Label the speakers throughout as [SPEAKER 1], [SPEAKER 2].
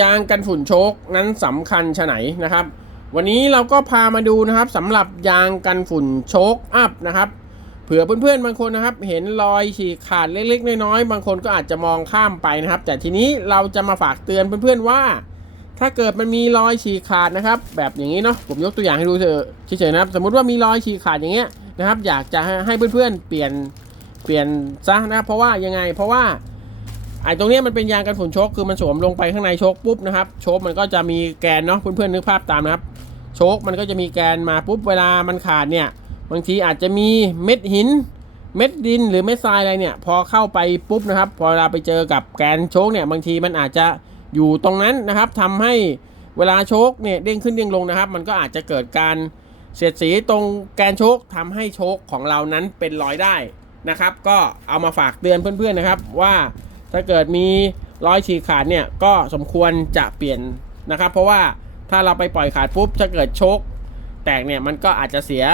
[SPEAKER 1] ยางกันฝุ่นโชคนั้นสำคัญชะไหนนะครับ วันนี้เราก็พามาดูนะครับสำหรับยางกันฝุ่นโชคอัพนะครับเผื่อเพื่อนๆบางคนนะครับ เห็นรอยฉีกขาดเล็กๆ น้อยๆบางคนก็อาจจะมองข้ามไปนะครับ แต่ทีนี้เราจะมาฝากเตือนเพื่อนๆว่า ถ้าเกิดมันมีรอยฉีกขาดนะครับ แบบอย่างนี้เนาะผมยกตัวอย่างให้ดูเถอะเฉยๆนะครับ สมมุติว่ามีรอยฉีกขาดอย่างเงี้ยนะครับ อยากจะให้เพื่อนๆเปลี่ยนเปลี่ยนซะนะครับเพราะว่ายังไงเพราะว่า ไอ้ตรงนี้มันเป็นยางกันฝุ่นชคคือมันสวมลงไปข้างในชคปุ๊บนะครับโชคมันก็จะมีแกนเนาะเพื่อนๆนึกภาพตามนะครับโชคมันก็จะมีแกนมาปุ๊บเวลามันขาดเนี่ยบางทีอาจจะมีเม็ดหิน เม็ดดินหรือเม็ดทรายอะไรเนี่ย พอเข้าไปปุ๊บนะครับ พอเวลาไปเจอกับแกนโชคเนี่ยบางทีมันอาจจะอยู่ตรงนั้นนะครับทำให้เวลาโชคเนี่ยเด้งขึ้นเด้งลงนะครับ มันก็อาจจะเกิดการเสียดสีตรงแกนโชคทำให้โชคของเรานั้นเป็นรอยได้นะครับ ก็เอามาฝากเตือนเพื่อนๆนะครับว่า ถ้าเกิดมีรอยฉีกขาดเนี่ยก็สมควรจะเปลี่ยนนะครับ เพราะว่าถ้าเราไปปล่อยขาดปุ๊บถ้าเกิดชคแตกเนี่ยมันก็อาจจะเสีย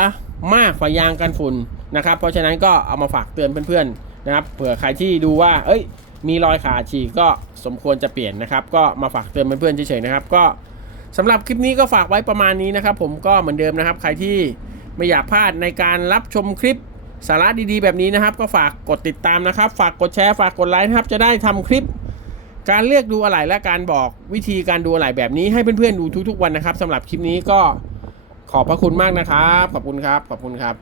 [SPEAKER 1] มากกว่ายางกันฝุ่นนะครับ เพราะฉะนั้นก็เอามาฝากเตือนเพื่อนๆนะครับ เผื่อใครที่ดูว่า เอ้ย มีรอยขาดฉีกก็สมควรจะเปลี่ยนนะครับ ก็มาฝากเตือนเพื่อนๆเฉยๆนะครับ ก็สำหรับคลิปนี้ก็ฝากไว้ประมาณนี้นะครับ ผมก็เหมือนเดิมนะครับ ใครที่ไม่อยากพลาดในการรับชมคลิป สาระดีๆ แบบนี้นะครับ ก็ฝากกดติดตามนะครับ ฝากกดแชร์ฝากกดไลค์นะครับ จะได้ทำคลิป การเลือกดูอะไหล่และการบอกวิธีการดูอะไหล่แบบนี้ให้เพื่อนๆดูทุกๆวันนะครับสำหรับคลิปนี้ก็ขอบพระคุณมากนะครับ ขอบคุณครับ ขอบคุณครับ